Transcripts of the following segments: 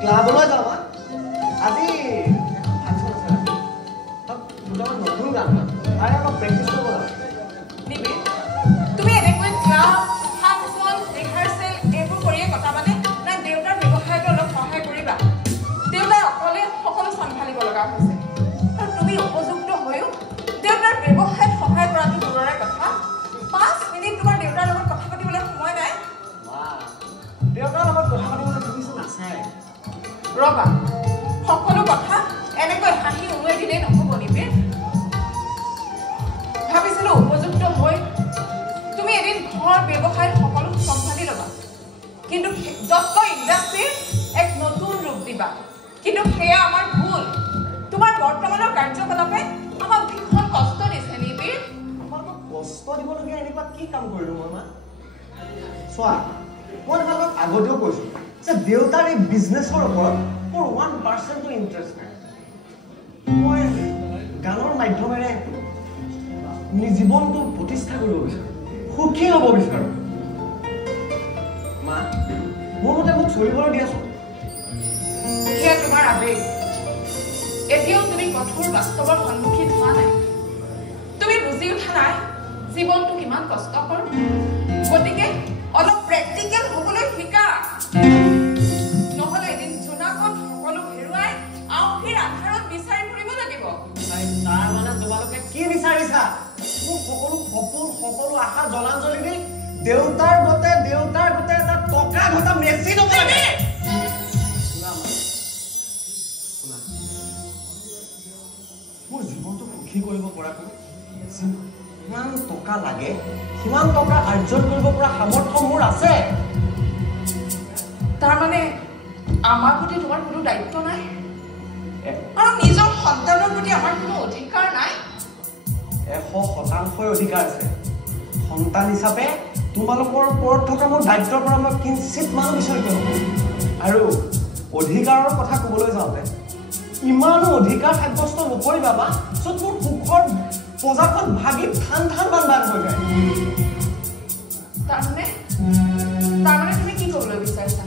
ক্লাবলৈ যাবা আজি ফাংচন আছে দুটামান নতুন গান আৰু অলপ প্ৰেক্টিছ কৰিব লাগে নিবি তুমি এনেকৈ ক্লাব ফাংচন ৰিহাৰ্চেল এইবোৰ কৰিয়ে কথা মানে না দেউতাৰ ব্যৱসায়টো অলপ সহায় কৰিবা দেউতাই অকলে সকলো চম্ভালিব লগা হৈছে আৰু তুমি উপযুক্ত হৈও দেউতাৰ ব্যৱসায়ত সহায় কৰাটো দূৰৰে কথা 5 মিনিট তোমাৰ দেউতাৰ লগত কথা পাতিবলৈ সময় নাই দেউতাৰ লগত কথা পাতিবলৈ তুমিচোন নাচাই ৰবা সকলো কথা এনেকৈ হাঁহি উৰুৱাই দিলে নহ'ব নিবি ভাবিছিলো উপযুক্ত হৈ তুমি এদিন ঘৰ ব্যৱসায়ত সকলো চম্ভালি ল'বা কিন্তু যতকৈ ইণ্ডাষ্ট্ৰীৰ এক নতুন ৰূপ দিবা কিন্তু সেয়া আমাৰ ভুল তোমাৰ বৰ্তমানৰ কাৰ্যকলাপে আমাক ভীষণ কষ্ট দিছে নিবি আমাক কষ্ট দিবলগীয়া এনেকুৱা কি কাম কৰিলো মই মা চোৱা মই তোমালোকক আগতেও কৈছো যে দেউতাৰ এই বিজনেছৰ ওপৰত মোৰ 1% ইণ্টাৰেষ্ট নাই মই গানৰ মাধ্যমেৰে জীৱনটো প্ৰতিষ্ঠা কৰিব বিচাৰোঁ সুখী হ'ব বিচাৰোঁ মা মোৰ মতে মোক চলিবলৈ দিয়াচোন সেয়া তোমাৰ আবেগ এতিয়াও তুমি কঠোৰ বাস্তৱৰ সন্মুখীন হোৱা নাই তুমি বুজি উঠা নাই জীৱনটো কিমান কষ্টকৰ গতিকে অলপ প্ৰেক্টিকেল হ'বলৈ শিকা নহ'লে এদিন জোনাকত সকলো হেৰুৱাই আউসীৰ আন্ধাৰত বিচাৰি ফুৰিব লাগিব তাৰ মানে তোমালোকে কি বিচাৰিছা মোৰ সকলো সপোন সকলো আশা জলাঞ্জলি দি দেউতাৰ গতে এটা টকা ঘটা মেচিন হ'ব লাগে মোৰ জীৱনটো সুখী কৰিব পৰাকৈ যিমান টকা লাগে সিমান টকা আৰ্জন কৰিব পৰা সামৰ্থ্য মোৰ আছে তাৰমানে আমাৰ প্ৰতি তোমাৰ কোনো দায়িত্ব নাই আৰু নিজৰ সন্তানৰ প্ৰতি আমাৰ কোনো অধিকাৰ নাই 100% অধিকাৰ আছে সন্তান হিচাপে তোমালোকৰ ওপৰত থকা মোৰ দায়িত্বৰ পৰা মই কিঞ্চিত মান বিচাৰিব আৰু অধিকাৰৰ কথা ক'বলৈ যাওঁতে ইমানো অধিকাৰ সাব্যস্ত নকৰিবা বা য'ত মোৰ সুখৰ পজাখন ভাগি ঠান বান হৈ যায় তাৰমানে তুমি কি ক'বলৈ বিচাৰিছা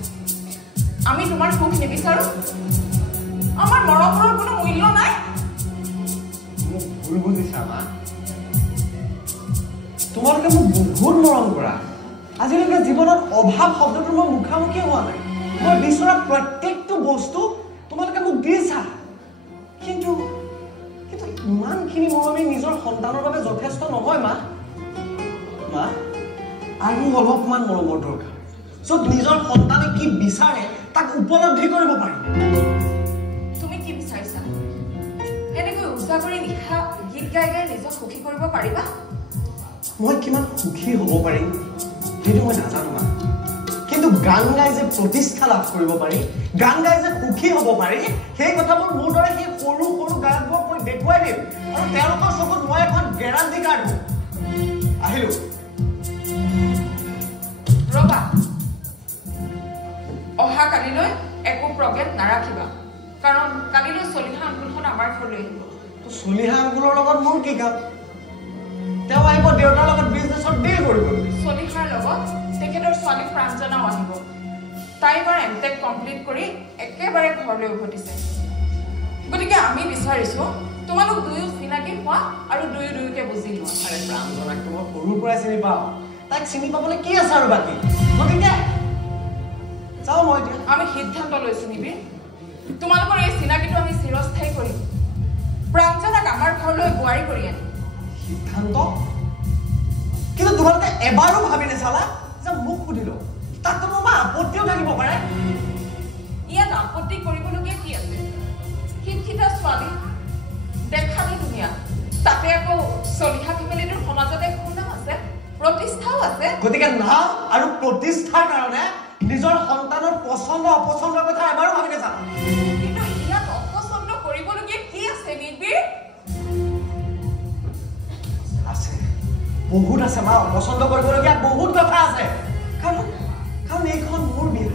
আমি তোমাৰ সুখ নিবিচাৰো আমাৰ মৰমৰ কোনো মূল্য নাই মোক ভুল বুজিছা মা তোমালোকে মোক বহুত মৰম কৰা আজিলৈকে জীৱনত অভাৱ শব্দটোৰ মই মুখামুখি হোৱা নাই মই বিচৰা প্ৰত্যেকটো বস্তু তোমালোকে মোক দিছা কিন্তু ইমানখিনি মৰমে নিজৰ সন্তানৰ বাবে যথেষ্ট নহয় মা আৰু অলপমান মৰমৰ দৰকাৰ য'ত নিজৰ সন্তানে কি বিচাৰে তাক উপলব্ধি কৰিব পাৰি তুমি কি বিচাৰিছা এনেকৈ উজা কৰি নিশা গীত গাই নিজক সুখী কৰিব পাৰিবা মই কিমান সুখী হ'ব পাৰিম সেইটো মই নাজানো মা কিন্তু গান গাই যে প্ৰতিষ্ঠা লাভ কৰিব পাৰি গান গাই যে সুখী হ'ব পাৰি সেই কথাবোৰ মোৰ দৰে সেই সৰু গায়কবোৰক মই দেখুৱাই দিম আৰু তেওঁলোকৰ চকুত মই এখন গেৰাণ্টি কাৰ্ড দিম আহিলো ৰবা অহা কালিলৈ একো প্ৰগ্ৰেম নাৰাখিবা কাৰণ কালিলৈ চলিহা আংগুলখন আমাৰ ঘৰলৈ আহিব চলিহা আংগুলৰ লগত মোৰ কি কাম তেওঁ আহিব দেউতাৰ লগত বিজনেছৰ ডিল কৰিব চলিহাৰ লগত তেখেতৰ ছোৱালী প্ৰাঞ্জনাও আহিব তাই এবাৰ এমটেক কমপ্লিট কৰি একেবাৰে ঘৰলৈ উভতিছে গতিকে আমি বিচাৰিছো তোমালোক দুয়ো চিনাকি হোৱা আৰু দুয়োকে বুজি লোৱা আৰে প্ৰাঞ্জনাক তো মই সৰুৰ পৰাই চিনি পাওঁ তাক চিনি পাবলৈ কি আছে আৰু বাকী গতিকে যাওঁ মই এতিয়া আমি সিদ্ধান্ত লৈছো নিবি তোমালোকৰ এই চিনাকিটো আমি চিৰস্থায়ী কৰিম প্ৰাঞ্জনাক আমাৰ ঘৰলৈ বোৱাৰী কৰি আনিম সিদ্ধান্ত কিন্তু তোমালোকে এবাৰো ভাবি নাচালা যে মোক সুধিলো তাত তোমাৰ আপত্তিও থাকিব পাৰে ইয়াত আপত্তি কৰিবলগীয়া কি আছে শিক্ষিত ছোৱালী দেখাতো ধুনীয়া তাতে আকৌ চলিহা ফেমিলিটোৰ সমাজতে সুনাম আছে প্ৰতিষ্ঠাও আছে গতিকে নাম আৰু প্ৰতিষ্ঠাৰ কাৰণে নিজৰ সন্তানৰ পছন্দ অপছন্দৰ কথা এবাৰো ভাবি নাচালা কিন্তু ইয়াত অপছন্দ কৰিবলগীয়া কি আছে নিৰ্বীৰ আছে বহুত আছে মা পছন্দ কৰিবলগীয়া বহুত কথা আছে কাৰণ এইখন মোৰ বিয়া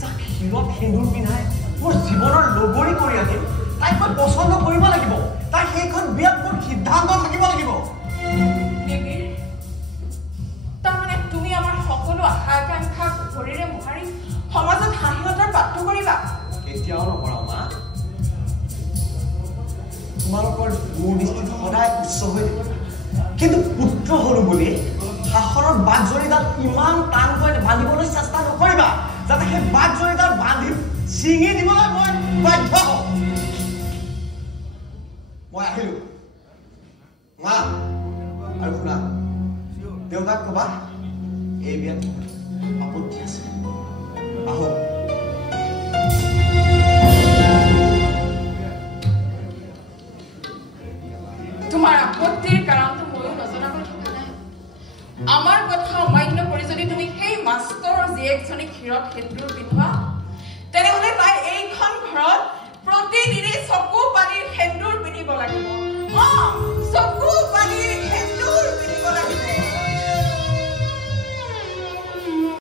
যাক শিৰত সেন্দুৰ পিন্ধাই মোৰ জীৱনৰ লগৰী কৰি আনিম তাইক মই পছন্দ কৰিব লাগিব তাই সেইখন বিয়াত মোৰ সিদ্ধান্ত থাকিব লাগিব তাৰমানে তুমি আমাৰ সকলো আশা আকাংক্ষা ভৰিৰে মোহাৰি সমাজত হাঁহিয়তৰ পাত্ৰ কৰিবা কৰিছা কেতিয়াও নকৰাও মা তোমালোকৰ দৃষ্টি সদায় উচ্চ হৈ থাকিব কিন্তু পুত্ৰ হলো বুলি শাসনৰ বাঘ জৰিডাল ইমান টানকৈ বান্ধিবলৈ চেষ্টা নকৰিবা যাতে সেই বাঘ জৰিডাল বান্ধি ছিঙি দিবলৈ মই বাধ্য হওঁ মই আহিলো মা আৰু শুনা দেউতাক কবা এই বিয়াত আপত্তি আছে আহো তোমাৰ আপত্তিৰ কাৰণটো ময়ো নজনাকৈ থকা নাই আমাৰ কথা অমান্য কৰি যদি তুমি সেই মাষ্টৰৰ জীয়েকজনীক শিৰত সেন্দুৰ পিন্ধোৱা তেনেহ'লে তাই এইখন ঘৰত প্ৰতিদিনে চকু পানীৰ সেন্দুৰ পিন্ধিব লাগিব চকু পানীৰ সেন্দুৰ পিন্ধিব লাগিব